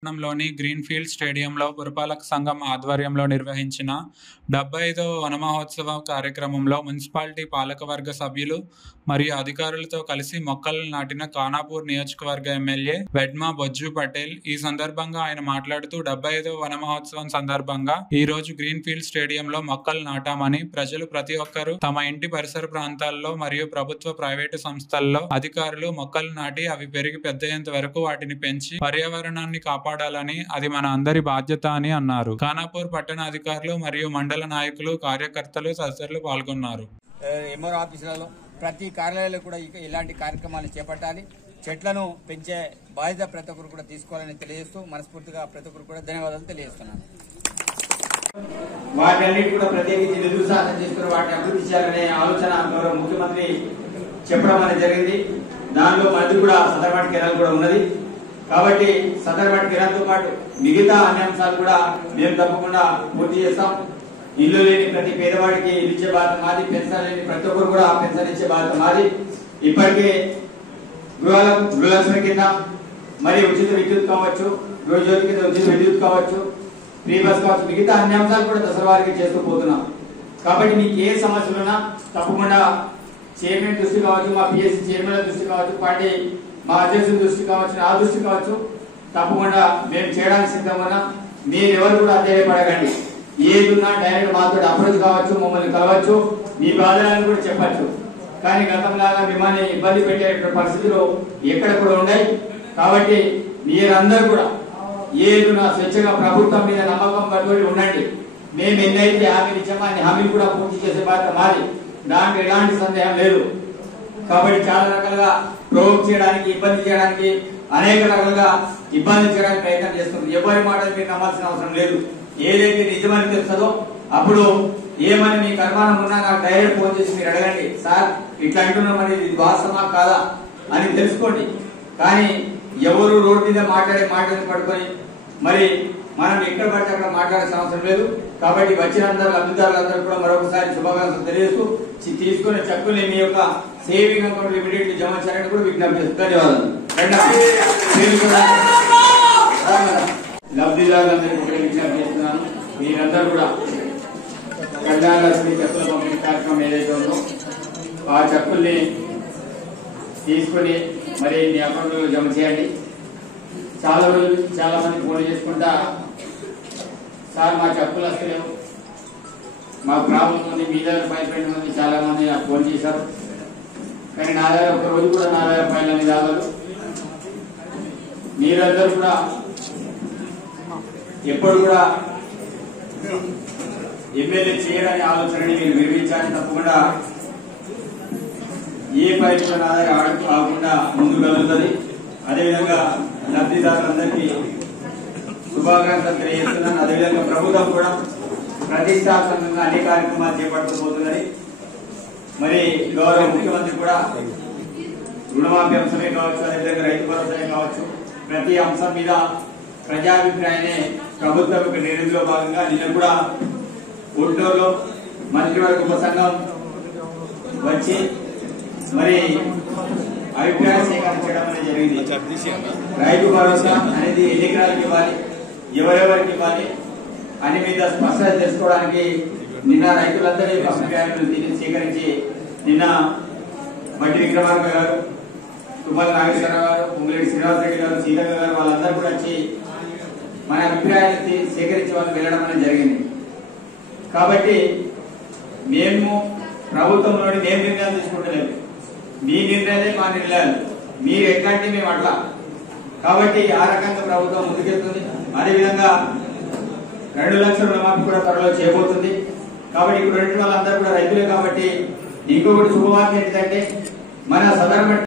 పట్టణంలోని గ్రీన్ఫీల్డ్ స్టేడియంలో పురపాలక సంఘం ఆధ్వర్యంలో నిర్వహించిన 75వ వన మహోత్సవ కార్యక్రమంలో మున్సిపాలిటీ పాలకవర్గ సభ్యులు మరియు అధికారులతో కలిసి మొక్కలను నాటిన ఖానాపూర్ నియోజకవర్గ ఎమ్మెల్యే వెడ్మా బొజ్జు పటేల్. ఈ సందర్భంగా ఆయన మాట్లాడుతూ 75వ వన మహోత్సవం సందర్భంగా ఈ రోజు గ్రీన్ఫీల్డ్ స్టేడియంలో మొక్కలు నాటామని, ప్రజలు ప్రతి ఒక్కరూ తమ ఇంటి పరిసర ప్రాంతాల్లో మరియు ప్రభుత్వ ప్రైవేటు సంస్థల్లో అధికారులు మొక్కలు నాటి అవి పెరిగి పెద్దయ్యేంత వరకు వాటిని పెంచి పర్యావరణాన్ని కాపాడాలని, అది మన అందరి బాధ్యత అని అన్నారు. ఖానాపూర్ పట్టణ అధికారులు మరియు మండల నాయకులు, కార్యకర్తలు తదితరులు పాల్గొన్నారు. ఎంఆర్ ఆఫీసులలో ప్రతి కార్యాలయంలో కూడా ఇలాంటి కార్యక్రమాలు చేపట్టాలి. చెట్లను పెంచే బాధ్యత ప్రతి ఒక్కరు కూడా తీసుకోవాలని తెలియజేస్తూ మనస్ఫూర్తిగా ప్రతి ఒక్కరు కూడా ధన్యవాదాలు తెలియజేస్తున్నాను. వాటిన్నిటి కూడా ప్రత్యేకించి నిధులు సాధన చేసుకుని వాటిని అభివృద్ధి చేయాలనే ఆలోచన గౌరవ ముఖ్యమంత్రి చెప్పడం అనేది జరిగింది. దానిలో మనది కూడా సదర్వాటి కెనాల్ కూడా ఉన్నది. కాబట్టి సదర్వాటి కెనాల్తో పాటు మిగతా అన్ని అంశాలు కూడా మేము తప్పకుండా పూర్తి చేస్తాం. ఇల్లు లేని ప్రతి పేదవాడికి ఇల్లు ఇచ్చే బాధ్యత మాది. పెన్షన్ లేని ప్రతి ఒక్కరు కూడా పెన్షన్ ఇచ్చే బాధ్యత మాది. ఇప్పటికే గృహలక్ష్మి కింద మరి ఉచిత విద్యుత్ కావచ్చు, గృహజ్యోతి కింద ఉచిత విద్యుత్ కావచ్చు, ఫ్రీ బస్ కావచ్చు, మిగతా అన్ని అంశాలు కూడా దసరా వారికి చేస్తూ పోతున్నాం. కాబట్టి మీకు ఏ సమస్యలున్నా తప్పకుండా చైర్మన్ దృష్టి కావచ్చు, మా పిఎస్సి చైర్మన్ దృష్టి కావచ్చు, పార్టీ మా అధ్యక్షుల దృష్టి కావచ్చు, నా దృష్టి కావచ్చు, తప్పకుండా మేము చేయడానికి సిద్ధంగా ఉన్నాం. మీరు ఎవరు కూడా అధైర్యపడకండి. ఏదున్నా డైరెక్ట్ మాతో అప్రోచ్ కావచ్చు, మమ్మల్ని కలవచ్చు, మీ బాధలను కూడా చెప్పచ్చు. కానీ గతంలాగా మిమ్మల్ని ఇబ్బంది పెట్టే పరిస్థితులు ఎక్కడ కూడా ఉన్నాయి. కాబట్టి మీరందరూ కూడా ఏదున్నా స్వచ్ఛంగా ప్రభుత్వం మీద నమ్మకం పట్టుకొని ఉండండి. మేము ఎన్నైతే హామీలు ఇచ్చామో అన్ని హామీలు కూడా పూర్తి చేసే బాధ్యత మాది. దాంట్లో ఎలాంటి సందేహం లేదు. కాబట్టి చాలా రకాలుగా ప్రొవోక్ చేయడానికి, ఇబ్బంది చేయడానికి, అనేక రకాలుగా ఇబ్బంది చేయడానికి ప్రయత్నం చేస్తుంది. ఎవరి మాటలు మీరు నమ్మాల్సిన అవసరం లేదు. ఏదైతే నిజమని తెలుస్తుందో అప్పుడు ఏమని మీ కర్మానం ఉన్నా నాకు డైరెక్ట్ ఫోన్ చేసి మీరు అడగండి, సార్ ఇట్లా అంటున్నామని ఇది వాస్తవమా కాదా అని తెలుసుకోండి. కానీ ఎవరు రోడ్డు మీద మాట్లాడే మాటలు పట్టుకొని మరి మనం ఎక్కడ పడితే అక్కడ మాట్లాడాల్సిన అవసరం లేదు. కాబట్టి వచ్చిన అందరూ లబ్ధిదారులందరూ కూడా మరొకసారి శుభాకాంక్షలు తెలియజేస్తూ తీసుకునే చెక్కుల్ని మీ యొక్క సేవింగ్ అకౌంట్ ఇమీడియట్లీ జమ చేయాలని కూడా విజ్ఞప్తి చేస్తాను. ధన్యవాదాలు. లబ్ధిదారులందరికీ కూడా విజ్ఞప్తి చేస్తున్నాను. మీరందరూ కూడా కళ్యాణ లక్ష్మి చెక్కుల పంపిణీ కార్యక్రమం ఏదైతే ఉందో ఆ చెక్కుల్ని తీసుకుని మరి మీ అకౌంట్ లో జమ చేయండి. చాలా రోజులు చాలా మంది ఫోన్ చేసుకుంటా, సార్ మా చెప్పులు వస్తలేవు, మా ప్రాబ్లం ఉంది, మీ దగ్గర రూపాయలు మంది చాలా మంది నాకు ఫోన్ చేశారు. కానీ నా దగ్గర ఒక రోజు కూడా నా దగ్గర రూపాయలు అనేది రాగలరు. మీరందరూ కూడా ఎప్పుడు కూడా ఎమ్మెల్యే చేయడానికి ఆలోచనని మీరు విరమించాలని, తప్పకుండా ఏ పని కూడా నా దగ్గర ఆడుతూ కాకుండా ముందుకు వెళ్తుంది. అదేవిధంగా లబ్ధిదారులందరికీ శుభాకాంక్షలు తెలియజేస్తున్నాను. అదేవిధంగా ప్రభుత్వం కూడా ప్రతిష్టాత్మకంగా అన్ని కార్యక్రమాలు చేపట్టబోతున్నది. మరి గౌరవ ముఖ్యమంత్రి కూడా రుణమాఫీ అంశమే కావచ్చు, అదేవిధంగా రైతు భరోసానే కావచ్చు, ప్రతి అంశం మీద ప్రజాభిప్రాయాన్ని ప్రభుత్వం యొక్క నిర్ణయంలో భాగంగా నిన్న కూడా గుంటూరులో మంత్రివర్గ ఉపసంఘం వచ్చి మరి అభిప్రాయ సేకరణ చేయడం అనేది జరిగింది. రైతు భరోసా అనేది ఎన్ని ఎకరాలకు ఇవ్వాలి, ఎవరెవరికి ఇవ్వాలి అని మీద స్పష్టత తెలుసుకోవడానికి నిన్న రైతులందరి అభిప్రాయాలను సేకరించి నిన్న మట్టి విక్రమార్క గారు, తుమ్మల నాగేశ్వరరావు గారు, పొంగులేటి శ్రీనివాస్ రెడ్డి గారు, సీతక్క గారు వాళ్ళందరూ కూడా వచ్చి మన అభిప్రాయాన్ని సేకరించి వాళ్ళు వెళ్ళడం అనేది జరిగింది. కాబట్టి మేము ప్రభుత్వంలోని మేము నిర్ణయాలు తీసుకుంటలేదు, మీ నిర్ణయాలే మా నిర్ణయాలు. మీరు ఎట్లాంటి మేము అట్లా. కాబట్టి ఆ రకంగా ప్రభుత్వం ముందుకెళ్తుంది. అదేవిధంగా 2 లక్షల రుణమాఫీ కూడా త్వరలో చేయబోతుంది. కాబట్టి ఇప్పుడు 2 వాళ్ళందరూ కూడా రైతులే. కాబట్టి ఇంకొకటి శుభవార్త ఏంటంటే మన సదర్